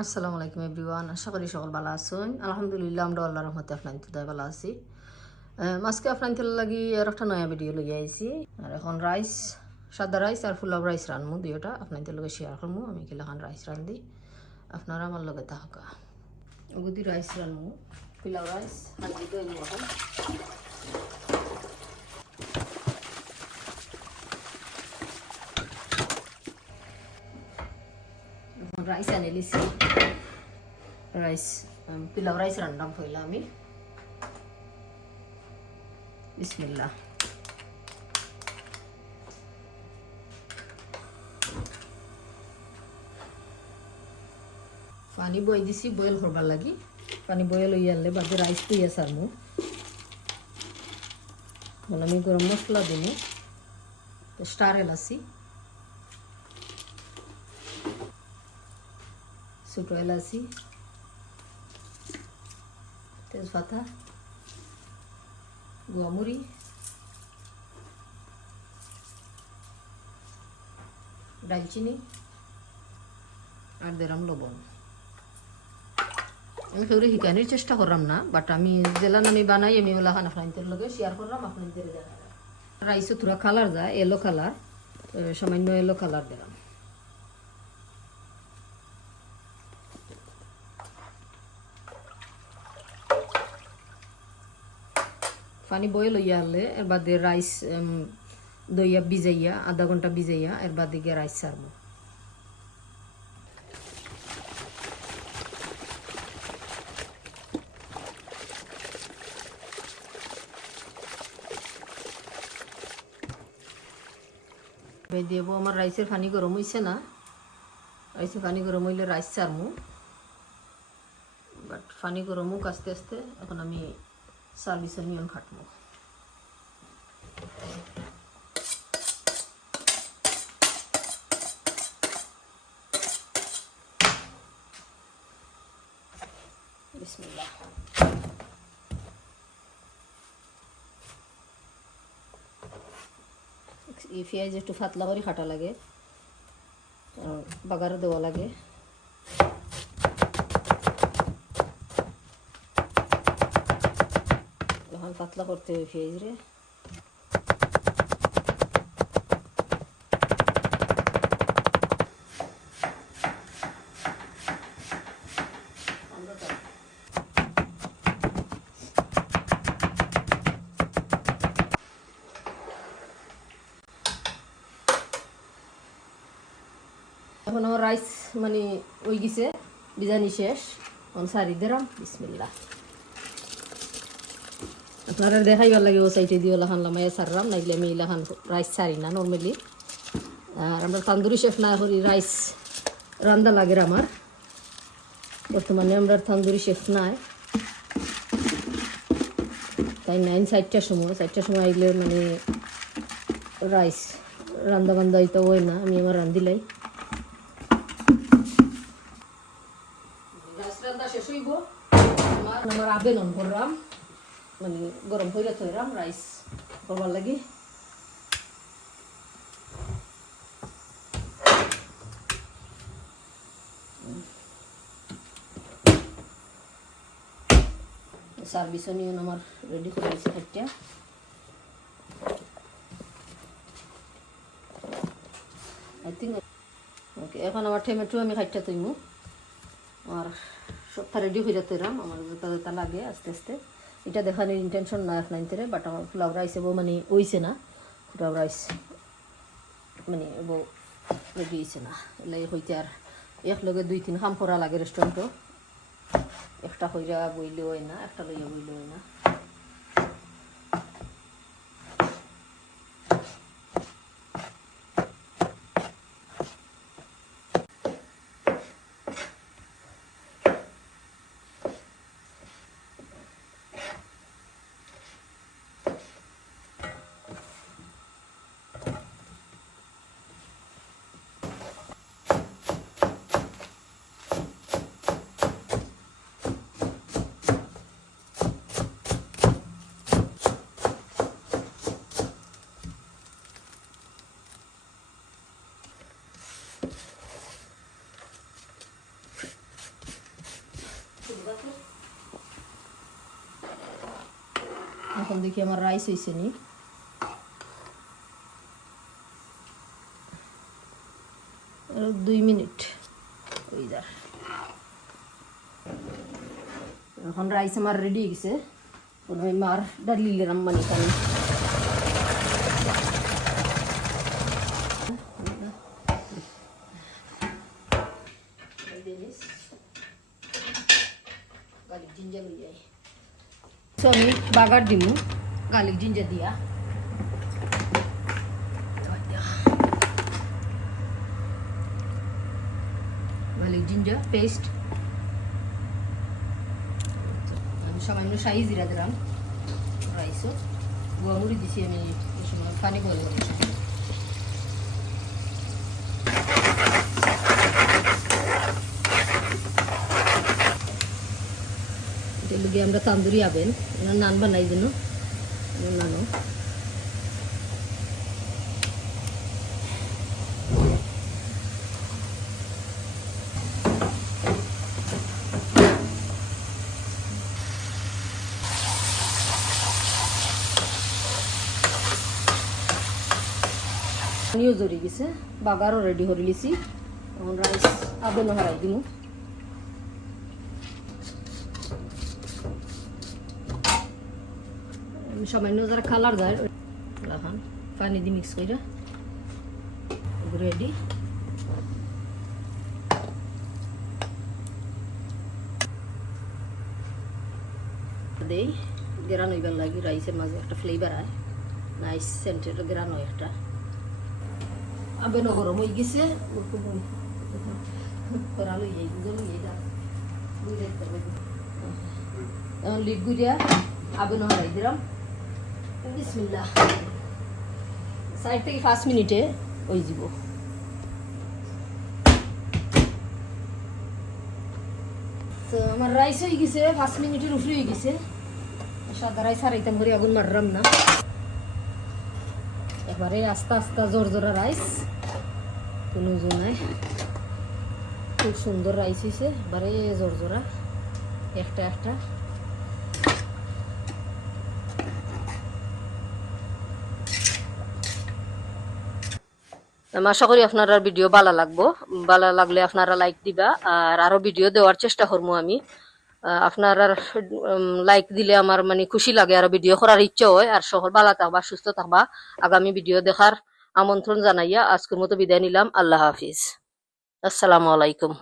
আসসালামু আলাইকুম এভরিওয়ান, আশা করি সকল ভালো আছেন। আলহামদুলিল্লাহ আমরা আল্লাহর রহমতে আপনার তুদাই ভালো আছি। আজকে আপনার লাগি আর একটা নয়া ভিডিও লই আইছি। আর এখন রাইস, সাদা রাইস আর ফুলাও রাইস রানমু, দুইটা আপনার লগে শেয়ার করবো। আমি কিলাখান রাইস রান্ধি, আপনারা আমার লগে থাকা ওগুদি রাইস রানমু, ফুলাও রাইস হাঁড়ি দইমু। এখন রাইস আনি লিছি। রাইস পিলাও রাইস রান্নাম হইলা আমি। বিসমিল্লাহ। পানি বই দিছি বয়েল করবার লাগি। পানি বয়েল হয়ে আনলে বাদে রাইস তুইয়া সারমু। আমি গরম মশলা দিমু, স্টার এলাচি, ছোটো এলাচি, তেজপাতা, গুয়ামুড়ি, দালচিনি আর দিলাম লবণ। আমি সেগুলো শিকানির চেষ্টা করলাম না, বাট আমি জেলান আমি বানাই, আমি ওলা খান আপনাদের লগে শেয়ার করলাম। আপনাদের রাইসও থোড়া কালার যায়, এলো কালার, সামান্য এলো কালার দিলাম। পানি বয়েল হইয়া আনলে এর বাদে রাইস দইয়া ভিজাইয়া আধা ঘন্টা ভিজাইয়া এর বাদে গিয়ে রাইস ছাড়বো। দেবো আমার রাইসের পানি গরম হয়েছে না, রাইসের পানি গরম হইলে রাইস ছাড়মু। বাট পানি গরম হোক আস্তে আস্তে। এখন আমি সার্ভিসের নিয়ম খাটবো। বিসমিল্লাহ। এই পেঁয়াজ একটু পাতলা করে কাটা লাগে, বাগারও দেওয়া লাগে। এখন পাতলা করতে হবে পেঁয়াজ রে। এখন আমার রাইস মানে ওই গেছে, বিজানি শেষ। এখন সারি দিলাম। বিসমিল্লাহ। আপনারা দেখাইবার লাগে ও সাইডে দিয়ে ওলাখান লামাইয়া সারলাম, নাইলে আমি এলাখান রাইস সারি না নর্মালি। আর আমরা তান্দুরি শেফ না করি, রাইস রান্দা লাগে আমার। বর্তমানে আমরা তান্দুরি শেফ নাই, তাই 4টার সময় আইলে মানে রাইস রান্দা বান্দা হইতে হয় না। আমি আমার রান্দিলাই রাইস রান্দা শেষ হইব। আমার আবেন অন করলাম, মানে গরম হইলে থইলাম রাইস করবার লাগি। সার্ভিস নিয়ন আমার রেডি করে দিয়েছে একটা। আই থিঙ্ক ওকে। এখন আমার টমেটো আমি খাইটা তৈমু। আর সবটা রেডি হয়ে যেতে আমার যেটা যেটা লাগে আস্তে আস্তে। এটা দেখানোর ইন্টেনশন না আপনাদের, বাট আমার পোলাও রাইস এবো মানে হইছে না। পোলাও রাইস মানে এবো রেডি হয়েছে না, এলাই হইতে আর একলগে 2-3 কাম করা লাগে রেস্টুরেন্টও। একটা হইয়া বইলে হয় না, একটা লইয়া বইলে হয় না। এখন দেখি আমার রাইস হয়েছে নি। আরো 2 মিনিট ওই যা। এখন রাইস আমার রেডি হয়ে গেছে। আমি মার ডালি নিলাম মানে কারণ গার্লিক জিঞ্জার হয়ে যায়। তো আমি বাগার দিব গার্লিক জিঞ্জার দিয়া। গার্লিক জিঞ্জার পেস্ট আমি সামান্য শাহি জিরা দিলাম। রাইসও গোয়ামুড়ি দিছি আমি এই সময় পানি বয়েল করেছি। এটা লগে আমরা তান্দুরি আবেন নান বানাই দিন নানো। পানিও জড়ি গেছে, বাগারও রেডি করে লিছি। এখন রাইস আবেন হরাই দিন। সামান্য যারা কালার দেয় এখন পানি দিয়ে মিক্স করে রেডি। দেই গ্রান হইবার লাগে, রাইসের মাঝে একটা ফ্লেভার হয়, নাইস সেন্টের গ্রান হয় একটা। আবেনও গরম হয়ে গেছে, লিড গুড়িয়া আবেন হরাই দিলাম। বিসমিল্লাহ। 4 থেকে 5 মিনিটে হয়ে যাব। তো আমার রাইস হয়ে গেছে, 5 মিনিটের উপরে হয়ে গেছে। সাদা রাইস হারাইতাম করে আগুন মারলাম না। এবারে আস্তে আস্তে জোর জোরা রাইস, কোনো নাই, খুব সুন্দর রাইস হয়েছে। এবারে জোর জোরা একটা একটা। আমি আশা করি আপনার ভিডিও ভালো লাগবো। ভালো লাগলে আপনারা লাইক দিবা, আর আরো ভিডিও দেওয়ার চেষ্টা করবো আমি। আপনার লাইক দিলে আমার মানে খুশি লাগে, আর ভিডিও করার ইচ্ছা হয়। আর সকল ভালো থাকবা, সুস্থ থাকবা। আগামী ভিডিও দেখার আমন্ত্রণ জানাইয়া আজকের মতো বিদায় নিলাম। আল্লাহ হাফিজ, আসসালামু আলাইকুম।